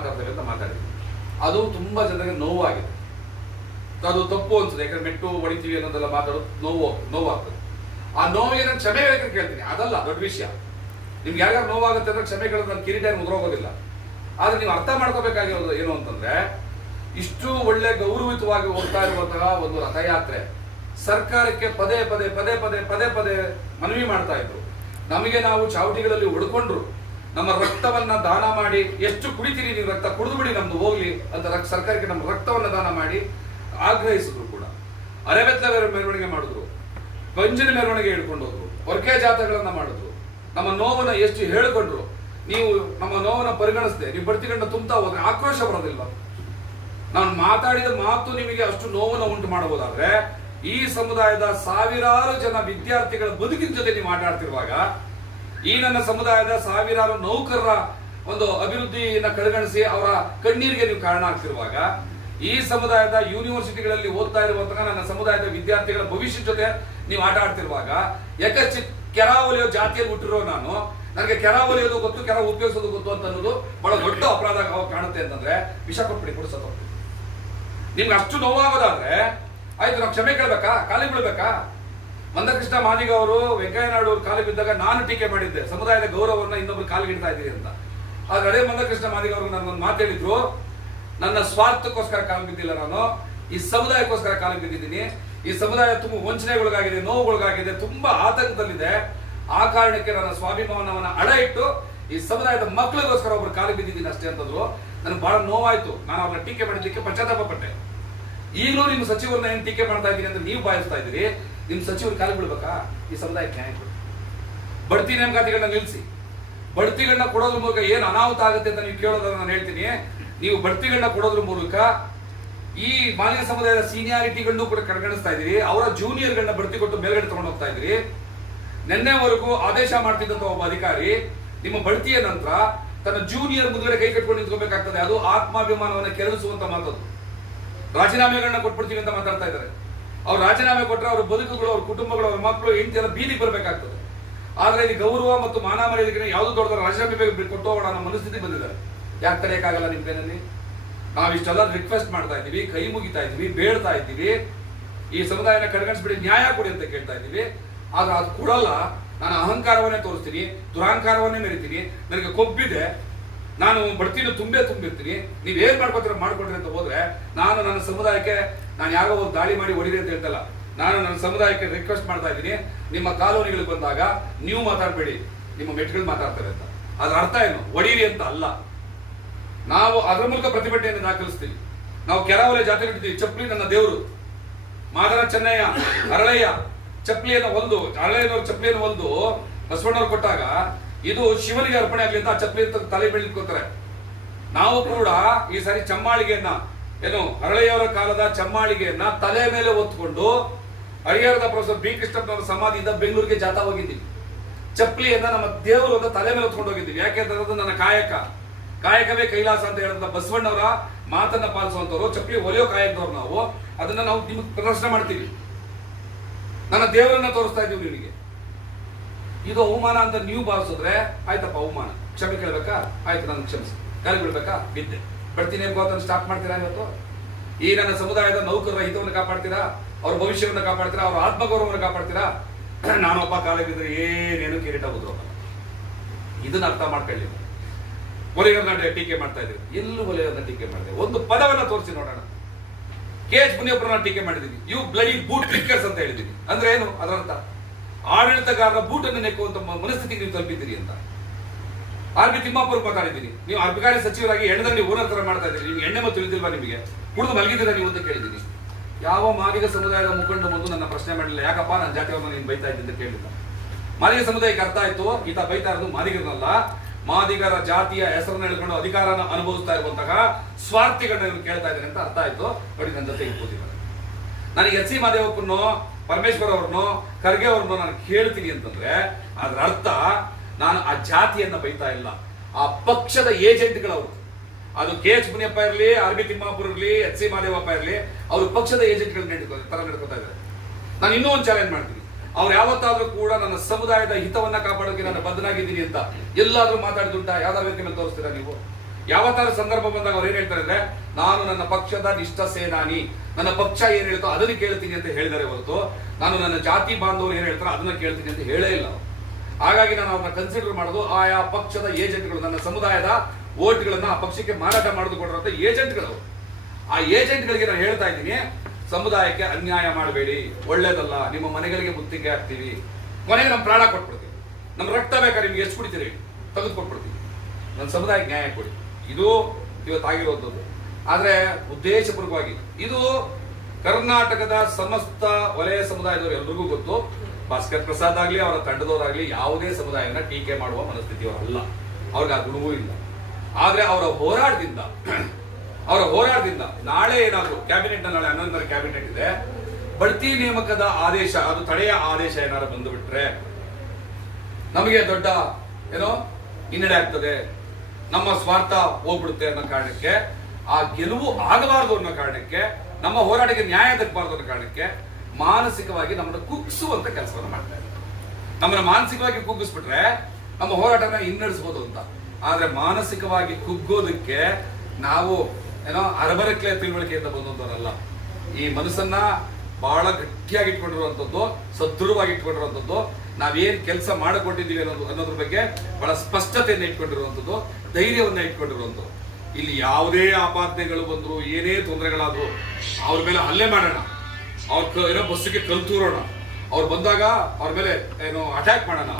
ಮಾತಾಡ್ತೇವೆ ಅಂತ ಮಾತಾಡಿದ್ವಿ. ಅದು ತುಂಬಾ ಜನರಿಗೆ ನೋವಾಗಿದೆ. ಅದು ತಪ್ಪು ಅನ್ಸುತ್ತೆ, ಯಾಕಂದ್ರೆ ಮೆಟ್ಟು ಹೊಡಿತೀವಿ ಅನ್ನೋದೆಲ್ಲ ಮಾತಾಡೋದು ನೋವಾಗ್ತದೆ. ಆ ನೋವಿಗೆ ನಾನು ಕ್ಷಮೆ ಹೇಳಕ್ಕೆ ಕೇಳ್ತೀನಿ, ಅದಲ್ಲ ದೊಡ್ಡ ವಿಷಯ. ನಿಮ್ಗೆ ಯಾರ್ಯಾರು ನೋವಾಗುತ್ತೆ ಅಂದ್ರೆ ಕ್ಷಮೆಗಳು ನನ್ನ ಕಿರೀಟ ಮುದ್ರೋಗೋದಿಲ್ಲ. ಆದ್ರೆ ನೀವು ಅರ್ಥ ಮಾಡ್ಕೋಬೇಕಾಗಿರೋದು ಏನು ಅಂತಂದ್ರೆ, ಇಷ್ಟು ಒಳ್ಳೆ ಗೌರವಿತವಾಗಿ ಹೋಗ್ತಾ ಇರುವಂತಹ ಒಂದು ರಥಯಾತ್ರೆ ಸರ್ಕಾರಕ್ಕೆ ಪದೇ ಪದೇ ಪದೇ ಪದೇ ಪದೇ ಪದೇ ಮನವಿ ಮಾಡ್ತಾ ಇದ್ರು. ನಮಗೆ ನಾವು ಚಾವಟಿಗಳಲ್ಲಿ ಉಡ್ಕೊಂಡ್ರು, ನಮ್ಮ ರಕ್ತವನ್ನ ದಾನ ಮಾಡಿ, ಎಷ್ಟು ಕುಡಿತೀರಿ ನೀವು ರಕ್ತ ಕುಡಿದು ಬಿಡಿ ನಮ್ದು ಹೋಗ್ಲಿ ಅಂತ ಸರ್ಕಾರಕ್ಕೆ ನಮ್ಮ ರಕ್ತವನ್ನ ದಾನ ಮಾಡಿ ಆಗ್ರಹಿಸಿದ್ರು ಕೂಡ. ಅರೆಬೆತ್ತಲೆ ಮೆರವಣಿಗೆ ಮಾಡಿದ್ರು, ಪಂಜಿನ ಮೆರವಣಿಗೆ ಹಿಡ್ಕೊಂಡು ಹೋದ್ರು, ಹೊರಕೆ ಜಾಥಾಗಳನ್ನ ಮಾಡಿದ್ರು, ನಮ್ಮ ನೋವನ್ನ ಎಷ್ಟು ಹೇಳ್ಕೊಂಡ್ರು. ನೀವು ನಮ್ಮ ನೋವನ್ನ ಪರಿಗಣಿಸದೆ ನೀವು ಬಡ್ತಿಗಂಡ ತುಂಬ್ತಾ ಹೋದ್ರೆ ಆಕ್ರೋಶ ಬರೋದಿಲ್ವಾ? ನಾನು ಮಾತಾಡಿದ ಮಾತು ನಿಮಗೆ ಅಷ್ಟು ನೋವನ್ನು ಉಂಟು ಮಾಡಬಹುದಾದ್ರೆ, ಈ ಸಮುದಾಯದ ಸಾವಿರಾರು ಜನ ವಿದ್ಯಾರ್ಥಿಗಳ ಬದುಕಿನ ಜೊತೆ ನೀವು ಮಾತಾಡ್ತಿರುವಾಗ, ಈ ನನ್ನ ಸಮುದಾಯದ ಸಾವಿರಾರು ನೌಕರರ ಒಂದು ಅಭಿವೃದ್ಧಿಯನ್ನ ಕಡೆಗಣಿಸಿ ಅವರ ಕಣ್ಣೀರಿಗೆ ನೀವು ಕಾರಣ ಆಗ್ತಿರುವಾಗ, ಈ ಸಮುದಾಯದ ಯೂನಿವರ್ಸಿಟಿಗಳಲ್ಲಿ ಓದ್ತಾ ಇರುವಂತಹ ನನ್ನ ಸಮುದಾಯದ ವಿದ್ಯಾರ್ಥಿಗಳ ಭವಿಷ್ಯದ ಜೊತೆ ನೀವು ಆಟ ಆಡ್ತಿರುವಾಗ, ಕೆರ ಒಲಿಯೋ ಜಾತಿಯಲ್ಲಿ ಹುಟ್ಟಿರೋ ನಾನು, ನನಗೆ ಕೆರ ಒಲಿಯೋದು ಗೊತ್ತು, ಕೆರ ಉಪಯೋಗಿಸೋದು ಗೊತ್ತು ಅಂತ ಅನ್ನೋದು ಬಹಳ ದೊಡ್ಡ ಅಪರಾಧ ಕಾಣುತ್ತೆ ಅಂತಂದ್ರೆ ವಿಷ ಕೊಟ್ಬಿಡಿ ಕೊಡಿಸೋದು. ನಿಮ್ಗೆ ಅಷ್ಟು ನೋವಾಗೋದಾದ್ರೆ ಆಯ್ತು, ನಾವು ಕ್ಷಮೆ ಕೇಳ್ಬೇಕಾ, ಕಾಲಿಗೆ ಬೀಳ್ಬೇಕಾ? ಮಂದಕೃಷ್ಣ ಮಾದಿಗ ಅವರು ವೆಂಕಯ್ಯ ನಾಯ್ಡು ಅವರು ಕಾಲಿಗೆ ಬಿದ್ದಾಗ ನಾನು ಟೀಕೆ ಮಾಡಿದ್ದೆ, ಸಮುದಾಯದ ಗೌರವವನ್ನು ಇನ್ನೊಬ್ರು ಕಾಲಿಗೆ ಇಡ್ತಾ ಇದ್ದೀರಿ ಅಂತ. ಆದ್ರೆ ಅದೇ ಮಂದಕೃಷ್ಣ ಮಾದಿಗ ಅವರು ನನಗೊಂದು ಮಾತಾಡಿದ್ರು, ನನ್ನ ಸ್ವಾರ್ಥಕ್ಕೋಸ್ಕರ ಕಾಲಿಗೆ ಬಿದ್ದಿಲ್ಲ, ನಾನು ಈ ಸಮುದಾಯಕ್ಕೋಸ್ಕರ ಕಾಲಿಗೆ ಬಿದ್ದಿದ್ದೀನಿ. ಈ ಸಮುದಾಯ ತುಂಬಾ ವಂಚನೆಗೊಳಗಾಗಿದೆ, ನೋವುಗೊಳಗಾಗಿದೆ, ತುಂಬಾ ಆತಂಕದಲ್ಲಿದೆ. ಆ ಕಾರಣಕ್ಕೆ ನನ್ನ ಸ್ವಾಭಿಮಾನವನ್ನ ಅಡ ಇಟ್ಟು ಈ ಸಮುದಾಯದ ಮಕ್ಕಳಿಗೋಸ್ಕರ ಒಬ್ರು ಕಾಲಿಗೆ ಬಿದ್ದಿದ್ದೀನಿ ಅಷ್ಟೇ ಅಂತಂದ್ರು. ನನಗೆ ಬಹಳ ನೋವಾಯ್ತು. ನಾನು ಅವ್ರನ್ನ ಟೀಕೆ ಮಾಡಿದ್ದಕ್ಕೆ ಪಶ್ಚಾತ್ತಾಪ ಪಟ್ಟೆ. ಈಗಲೂ ನಿಮ್ಮ ಸಚಿವರನ್ನ ಏನ್ ಟೀಕೆ ಮಾಡ್ತಾ ಇದ್ದೀನಿ ಅಂತ ನೀವು ಭಾವಿಸ್ತಾ ಇದ್ದೀರಿ. ನಿಮ್ ಸಚಿವರು ಕಾಲಿಗೆ ಬೀಳ್ಬೇಕಾ? ಈ ಸಮುದಾಯಕ್ಕೆ ನ್ಯಾಯ ಕೊಡಿ. ಬಡ್ತಿ ನೇಮಕಾತಿಗಳನ್ನ ನಿಲ್ಲಿಸಿ. ಬಡ್ತಿಗಳನ್ನ ಕೊಡೋದ್ರ ಮೂಲಕ ಏನ್ ಅನಾಹುತ ಆಗುತ್ತೆ ಅಂತ ನೀವು ಕೇಳೋದನ್ನ ನಾನು ಹೇಳ್ತೀನಿ. ನೀವು ಬಡ್ತಿಗಳನ್ನ ಕೊಡೋದ್ರ ಮೂಲಕ ಈ ಮಾಲಿನ್ಯ ಸಮುದಾಯದ ಸೀನಿಯಾರಿಟಿಗಳನ್ನು ಕೂಡ ಕಡೆಗಣಿಸ್ತಾ ಇದ್ದೀರಿ. ಅವರ ಜೂನಿಯರ್ಗಳನ್ನ ಬಡ್ತಿ ಕೊಟ್ಟು ಮೇಲ್ಗಡೆ ತಗೊಂಡು ಹೋಗ್ತಾ ಇದ್ದೀರಿ. ನಿನ್ನೆವರೆಗೂ ಆದೇಶ ಮಾಡ್ತಿದ್ದಂತ ಒಬ್ಬ ಅಧಿಕಾರಿ ನಿಮ್ಮ ಬಡ್ತಿಯ ನಂತರ ತನ್ನ ಜೂನಿಯರ್ ಮುಂದ್ಗಡೆ ಕೈ ಕಟ್ಕೊಂಡು ನಿಂತ್ಕೋಬೇಕಾಗ್ತದೆ. ಅದು ಆತ್ಮಾಭಿಮಾನವನ್ನು ಕೆರಳಿಸುವಂತ ಮಾತದು. ರಾಜೀನಾಮೆಗಳನ್ನ ಕೊಟ್ಬಿಡ್ತೀವಿ ಅಂತ ಮಾತಾಡ್ತಾ ಇದ್ದಾರೆ. ಅವ್ರು ರಾಜೀನಾಮೆ ಕೊಟ್ಟರೆ ಅವ್ರ ಬದುಕುಗಳು, ಅವ್ರ ಕುಟುಂಬಗಳು, ಅವ್ರ ಮಕ್ಕಳು, ಹೆಂಡತಿ ಎಲ್ಲ ಬೀದಿಗೆ ಬರಬೇಕಾಗ್ತದೆ. ಆದ್ರೆ ಈ ಗೌರವ ಮತ್ತು ಮಾನ ಮರ್ಯಾದೆಗೆ ಯಾವ್ದು ದೊಡ್ಡ ರಾಜೀನಾಮೆ ಕೊಟ್ಟು ಹೋಗೋಣ ಅನ್ನೋ ಮನಸ್ಥಿತಿ ಬಂದಿದ್ದಾರೆ. ಯಾಕೆ ತಡೆಯಕ್ಕಾಗಲ್ಲ ನಿಮ್ ಕೈನಲ್ಲಿ? ನಾವಿಷ್ಟೆಲ್ಲ ರಿಕ್ವೆಸ್ಟ್ ಮಾಡ್ತಾ ಇದ್ದೀವಿ, ಕೈ ಮುಗಿತಾ ಇದ್ದೀವಿ, ಬೇಡ್ತಾ ಇದ್ದೀವಿ, ಈ ಸಮುದಾಯನ ಕಡೆಗಣಿಸ್ಬಿಡಿ, ನ್ಯಾಯ ಕೊಡಿ ಅಂತ ಕೇಳ್ತಾ ಇದ್ದೀವಿ. ಆದ್ರೆ ಅದು ಕೊಡಲ್ಲ. ನಾನು ಅಹಂಕಾರವನ್ನೇ ತೋರಿಸ್ತೀನಿ, ದುರಹಂಕಾರವನ್ನೇ ಮೆರಿತೀನಿ, ನನಗೆ ಕೊಬ್ಬಿದೆ, ನಾನು ಬಡ್ತೀನಿ ತುಂಬಿರ್ತೀನಿ, ನೀವ್ ಏನ್ ಮಾಡ್ಕೊತೀರ ಮಾಡ್ಕೊಡ್ರಿ ಅಂತ ಹೋದ್ರೆ, ನಾನು ನನ್ನ ಸಮುದಾಯಕ್ಕೆ ನಾನು ಯಾರೋ ಒಂದು ದಾಳಿ ಮಾಡಿ ಹೊಡಿರಿ ಅಂತ ಹೇಳ್ತಲ್ಲ. ನಾನು ನನ್ನ ಸಮುದಾಯಕ್ಕೆ ರಿಕ್ವೆಸ್ಟ್ ಮಾಡ್ತಾ ಇದ್ದೀನಿ, ನಿಮ್ಮ ಕಾಲೋನಿಗಳಿಗೆ ಬಂದಾಗ ನೀವು ಮಾತಾಡ್ಬೇಡಿ, ನಿಮ್ಮ ಮೆಟ್ಗಳು ಮಾತಾಡ್ತಾರೆ ಅಂತ. ಅದ್ರ ಅರ್ಥ ಏನು? ಹೊಡೀರಿ ಅಂತ ಅಲ್ಲ. ನಾವು ಅದರ ಮೂಲಕ ಪ್ರತಿಭಟನೆಯನ್ನು ದಾಖಲಿಸ್ತೀವಿ. ನಾವು ಕೆರಾವಲೆ ಜಾತಿ ಬಿಟ್ಟಿದ್ದೀವಿ. ಚಪ್ಪಲಿ ನನ್ನ ದೇವರು, ಮಾದರ ಚೆನ್ನಯ್ಯ ಅರಳಯ್ಯ ಚಪ್ಪಲಿಯನ್ನು ಒಂದು, ಅರಳಯ್ಯನವ್ರ ಚಪ್ಪಲಿಯನ್ನು ಒಂದು ಬಸವಣ್ಣವ್ರು ಕೊಟ್ಟಾಗ ಇದು ಶಿವನಿಗೆ ಅರ್ಪಣೆ ಆಗ್ಲಿ ಅಂತ ಆ ಚಪ್ಪಲಿ ತಲೆ ಬೆಳಿಕೋತಾರೆ. ನಾವು ಕೂಡ ಈ ಸಾರಿ ಚಮ್ಮಾಳಿಗೆಯನ್ನ, ಏನು ಅರಳಯ್ಯವರ ಕಾಲದ ಚಮ್ಮಾಳಿಗೆಯನ್ನ ತಲೆ ಮೇಲೆ ಹೊತ್ಕೊಂಡು ಹರಿಹರದ ಪ್ರೊಫೆಸರ್ ಬಿ ಕೃಷ್ಣಪ್ಪನವರ ಸಮಾಧಿಯಿಂದ ಬೆಂಗಳೂರಿಗೆ ಜಾಥಾ ಹೋಗಿದ್ದೀವಿ. ಚಪ್ಪಲಿಯನ್ನ ನಮ್ಮ ದೇವರು ಅಂತ ತಲೆ ಮೇಲೆ ಹೊತ್ಕೊಂಡು ಹೋಗಿದ್ದೀವಿ. ಯಾಕೆಂದ್ರೆ ನನ್ನ ಕಾಯಕವೇ ಕೈಲಾಸ ಅಂತ ಹೇಳಿದ ಬಸವಣ್ಣವರ ಮಾತನ್ನ ಪಾಲಿಸುವಂತವ್ರು, ಚಪ್ಪಲಿ ಒಲೆಯೋ ಕಾಯಕದವ್ರು ನಾವು. ಅದನ್ನ ನಾವು ನಿಮಗೆ ಪ್ರದರ್ಶನ ಮಾಡ್ತೀವಿ. ನನ್ನ ದೇವರನ್ನ ತೋರಿಸ್ತಾ ಇದ್ದೀವಿ ನಿಮಗೆ. ಇದು ಅವಮಾನ ಅಂತ ನೀವು ಭಾವಿಸಿದ್ರೆ ಆಯ್ತಪ್ಪ, ಅವಮಾನ, ಕ್ಷಮೆ ಕೇಳ್ಬೇಕಾ? ಆಯ್ತು, ನಾನು ಕ್ಷಮಿಸಿ. ಕಾಲಿಗೆ ಬೀಳ್ಬೇಕಾ? ಬಿದ್ದೆ. ಬರ್ತೀನಿ ಅಂತ ಸ್ಟಾಪ್ ಮಾಡ್ತೀರಾ ಇವತ್ತು? ಈ ನನ್ನ ಸಮುದಾಯದ ನೌಕರರ ಹಿತವನ್ನು ಕಾಪಾಡ್ತೀರಾ? ಅವ್ರ ಭವಿಷ್ಯವನ್ನು ಕಾಪಾಡ್ತೀರಾ? ಅವ್ರ ಆತ್ಮಗೌರವವನ್ನು ಕಾಪಾಡ್ತೀರಾ? ನಾನೊಬ್ಬ ಕಾಲಿಗೆ ಬಿದ್ದರೆ ಏನೇನು ಕಿರೀಟ ಉದ್ರೋಗಲ್ಲ. ಇದನ್ನ ಅರ್ಥ ಮಾಡ್ಕೊಳ್ಳಿ. ವಲಯರನ್ನ ಟೀಕೆ ಮಾಡ್ತಾ ಇದ್ದೀವಿ. ಎಲ್ಲೂ ವಲಯರನ್ನ ಟೀಕೆ ಮಾಡಿದೆ? ಒಂದು ಪದವನ್ನ ತೋರಿಸಿ ನೋಡೋಣ. KH ಮುನಿಯಪ್ಪರನ್ನ ಟೀಕೆ ಮಾಡಿದೀವಿ. ಇವು ಬ್ಲಡಿ ಬೂಟ್ ಕ್ಲಿಕ್ಕರ್ಸ್ ಅಂತ ಹೇಳಿದೀವಿ. ಅಂದ್ರೆ ಏನು ಅದರ ಅರ್ಥ? ಆಡಳಿತಗಾರರ ಬೂಟನ್ನು ನೆಕ್ಕುವಂತ ಮನಸ್ಥಿತಿಗೆ ನೀವು ತಲುಪಿದ್ದೀರಿ ಅಂತ. RB ತಿಮ್ಮಾಪುರ ಮಾತಾಡಿದ್ದೀನಿ. ನೀವು ಅಧಿಕಾರಿ ಸಚಿವರಾಗಿ ಎಣ್ಣೆದಲ್ಲಿ ಓನರ್ ತರ ಮಾಡ್ತಾ ಇದ್ದೀರಿ. ನಿಮ್ಗೆ ಎಣ್ಣೆ ಮತ್ತು ತಿಳಿದಿಲ್ವಾ? ನಿಮಗೆ ಕುಡಿದು ಮಲಗಿದ್ದೀರಾ ನೀವು ಅಂತ ಕೇಳಿದ್ದೀನಿ. ಯಾವ ಮಾದಿಗ ಸಮುದಾಯದ ಮುಖಂಡ ಬಂದು ನನ್ನ ಪ್ರಶ್ನೆ ಮಾಡಲಿಲ್ಲ, ಯಾಕಪ್ಪ ನನ್ನ ಜಾತಿಯವನ್ನ ನೀನು ಬೈತಾ ಇದ್ದ ಅಂತ ಕೇಳಿಲ್ಲ. ಮಾದಿಗ ಸಮುದಾಯಕ್ಕೆ ಅರ್ಥ ಆಯ್ತು, ಈತ ಬೈತಾ ಇರೋದು ಮಾದಿಗರನ್ನಲ್ಲ, ಮಾದಿಗರ ಜಾತಿಯ ಹೆಸರನ್ನು ಹೇಳ್ಕೊಂಡು ಅಧಿಕಾರನ ಅನುಭವಿಸ್ತಾ ಇರುವಂತಹ ಸ್ವಾರ್ಥಿಗಳನ್ನ ಇವ್ರು ಕೇಳ್ತಾ ಇದ್ದಾರೆ ಅಂತ ಅರ್ಥ ಆಯ್ತು. ನೋಡಿ, ನನ್ನ ಜೊತೆ ಕೂತಿದ್ದಾರೆ. ನನಗೆ ಎಚ್ ಸಿ ಮಾದೇವಪ್ಪನೋ, ಪರಮೇಶ್ವರ್ ಅವ್ರನ್ನೋ, ಖರ್ಗೆ ಅವ್ರನ್ನೋ ನಾನು ಕೇಳ್ತೀನಿ ಅಂತಂದ್ರೆ ಅದ್ರ ಅರ್ಥ ನಾನು ಆ ಜಾತಿಯನ್ನ ಬೈತಾ ಇಲ್ಲ, ಆ ಪಕ್ಷದ ಏಜೆಂಟ್ಗಳವರು. ಅದು KH ಮುನಿಯಪ್ಪ ಇರಲಿ, RB ತಿಮ್ಮಾಪುರ ಇರಲಿ, ಎಚ್ ಸಿ ಮಾದೇವಪ್ಪ ಇರಲಿ, ಅವರು ಪಕ್ಷದ ಏಜೆಂಟ್ಗಳು ತರ ನಡ್ಕೋತಾ ಇದ್ದಾರೆ. ನಾನು ಇನ್ನೂ ಒಂದು ಚಾಲೆಂಜ್ ಮಾಡ್ತೀನಿ. ಅವ್ರು ಯಾವತ್ತಾದ್ರೂ ಕೂಡ ನನ್ನ ಸಮುದಾಯದ ಹಿತವನ್ನ ಕಾಪಾಡೋಕೆ ನಾನು ಬದ್ಧನಾಗಿದ್ದೀನಿ ಅಂತ ಎಲ್ಲಾದ್ರೂ ಮಾತಾಡಿದುಂಟಾ? ಯಾವ್ದಾದ್ರು ವೇದಿಕೆ ಮೇಲೆ ತೋರಿಸ್ತೀರಾ ನೀವು? ಯಾವತ್ತಾರು ಸಂದರ್ಭ ಬಂದಾಗ ಅವ್ರು ಏನ್ ಹೇಳ್ತಾರೆ ಅಂದ್ರೆ, ನಾನು ನನ್ನ ಪಕ್ಷದ ನಿಷ್ಠ ಸೇನಾನಿ, ನನ್ನ ಪಕ್ಷ ಏನ್ ಹೇಳ್ತೋ ಅದನ್ನ ಕೇಳ್ತೀನಿ ಅಂತ ಹೇಳಿದರೆ ಹೊರತು ನಾನು ನನ್ನ ಜಾತಿ ಬಾಂಧವರು ಏನ್ ಹೇಳ್ತಾರೋ ಅದನ್ನ ಕೇಳ್ತೀನಿ ಅಂತ ಹೇಳೇ ಇಲ್ಲ. ಹಾಗಾಗಿ ನಾನು ಅವ್ರನ್ನ ಕನ್ಸಿಡರ್ ಮಾಡೋದು ಆಯಾ ಪಕ್ಷದ ಏಜೆಂಟ್ಗಳು, ನನ್ನ ಸಮುದಾಯದ ವೋಟ್ಗಳನ್ನ ಆ ಪಕ್ಷಕ್ಕೆ ಮಾರಾಟ ಮಾಡಿದುಕೊಂಡಿರುವಂತ ಏಜೆಂಟ್ಗಳು. ಆ ಏಜೆಂಟ್ಗಳಿಗೆ ನಾನು ಹೇಳ್ತಾ ಇದ್ದೀನಿ, ಸಮುದಾಯಕ್ಕೆ ಅನ್ಯಾಯ ಮಾಡಬೇಡಿ, ಒಳ್ಳೇದಲ್ಲ, ನಿಮ್ಮ ಮನೆಗಳಿಗೆ ಮುತ್ತಿಗೆ ಹಾಕ್ತೀವಿ, ಕೊನೆಗೆ ನಮ್ಮ ಪ್ರಾಣ ಕೊಟ್ಬಿಡ್ತೀವಿ, ನಮ್ಮ ರಕ್ತ ಬೇಕಾದ್ರೆ ನಿಮ್ಗೆ ಎಷ್ಟು ಕುಡಿತೀರಿ ತೆಗೆದು ಕೊಟ್ಬಿಡ್ತೀವಿ, ನನ್ನ ಸಮುದಾಯಕ್ಕೆ ನ್ಯಾಯ ಕೊಡಿ. ಇದು ಇವತ್ತಾಗಿರುವಂಥದ್ದು. ಆದ್ರೆ ಉದ್ದೇಶಪೂರ್ವಕವಾಗಿ ಇದು ಕರ್ನಾಟಕದ ಸಮಸ್ತ ವಲಯ ಸಮುದಾಯದವರು ಎಲ್ರಿಗೂ ಗೊತ್ತು. ಭಾಸ್ಕರ್ ಪ್ರಸಾದ್ ಆಗ್ಲಿ ಅವರ ತಂಡದವರಾಗ್ಲಿ ಯಾವುದೇ ಸಮುದಾಯನ ಟೀಕೆ ಮಾಡುವ ಮನಸ್ಥಿತಿಯವರಲ್ಲ, ಅವ್ರಿಗೆ ಆ ಗುಣವೂ ಇಲ್ಲ. ಆದ್ರೆ ಅವರ ಹೋರಾಟದಿಂದ ನಾಳೆ ಏನಾದ್ರು ಕ್ಯಾಬಿನೆಟ್ ನಾಳೆ 11ರ ಕ್ಯಾಬಿನೆಟ್ ಇದೆ, ಬಡ್ತಿ ನೇಮಕದ ಆದೇಶ, ಅದು ತಡೆಯ ಆದೇಶ ಏನಾದ್ರು ಬಂದುಬಿಟ್ರೆ ನಮಗೆ ದೊಡ್ಡ ಹಿನ್ನಡೆ ಆಗ್ತದೆ, ನಮ್ಮ ಸ್ವಾರ್ಥ ಹೋಗ್ಬಿಡುತ್ತೆ ಅನ್ನೋ ಕಾರಣಕ್ಕೆ, ಆ ಗೆಲುವು ಆಗಬಾರದು ಅನ್ನೋ ಕಾರಣಕ್ಕೆ, ನಮ್ಮ ಹೋರಾಟಕ್ಕೆ ನ್ಯಾಯ ದಕ್ಕಬಾರದು ಅನ್ನೋ ಕಾರಣಕ್ಕೆ ಮಾನಸಿಕವಾಗಿ ನಮ್ಮನ್ನು ಕುಗ್ಗಿಸುವಂತ ಕೆಲಸವನ್ನು ಮಾಡ್ತಾ ಇದ್ದಾರೆ. ನಮ್ಮನ್ನ ಮಾನಸಿಕವಾಗಿ ಕುಗ್ಗಿಸ್ಬಿಟ್ರೆ ನಮ್ಮ ಹೋರಾಟನ ಹಿನ್ನಡೆಸಬಹುದು ಅಂತ. ಆದ್ರೆ ಮಾನಸಿಕವಾಗಿ ಕುಗ್ಗೋದಕ್ಕೆ ನಾವು ಅರಬರಕ್ಲೆ ತಿಳುವಳಿಕೆಯಿಂದ ಬಂದಂತವರಲ್ಲ. ಈ ಮನಸ್ಸನ್ನ ಬಹಳ ಗಟ್ಟಿಯಾಗಿ ಇಟ್ಕೊಂಡಿರುವಂತದ್ದು, ಸದೃಢವಾಗಿ ಇಟ್ಕೊಂಡಿರುವಂತದ್ದು, ನಾವೇನ್ ಕೆಲಸ ಮಾಡಿಕೊಂಡಿದ್ದೀವಿ ಅನ್ನೋದ್ರ ಬಗ್ಗೆ ಬಹಳ ಸ್ಪಷ್ಟತೆಯನ್ನು ಇಟ್ಕೊಂಡಿರುವಂತದ್ದು, ಧೈರ್ಯವನ್ನ ಇಟ್ಕೊಂಡಿರುವಂತದ್ದು. ಇಲ್ಲಿ ಯಾವುದೇ ಆಪಾದನೆಗಳು ಬಂದ್ರು, ಏನೇ ತೊಂದರೆಗಳಾದ್ರು ಅವ್ರ ಮೇಲೆ ಹಲ್ಲೆ ಮಾಡೋಣ, ಅವ್ರ ಬಸ್ಸಿಗೆ ಕಲ್ತೂರೋಣ, ಅವ್ರು ಬಂದಾಗ ಅವ್ರ ಮೇಲೆ ಅಟ್ಯಾಕ್ ಮಾಡೋಣ,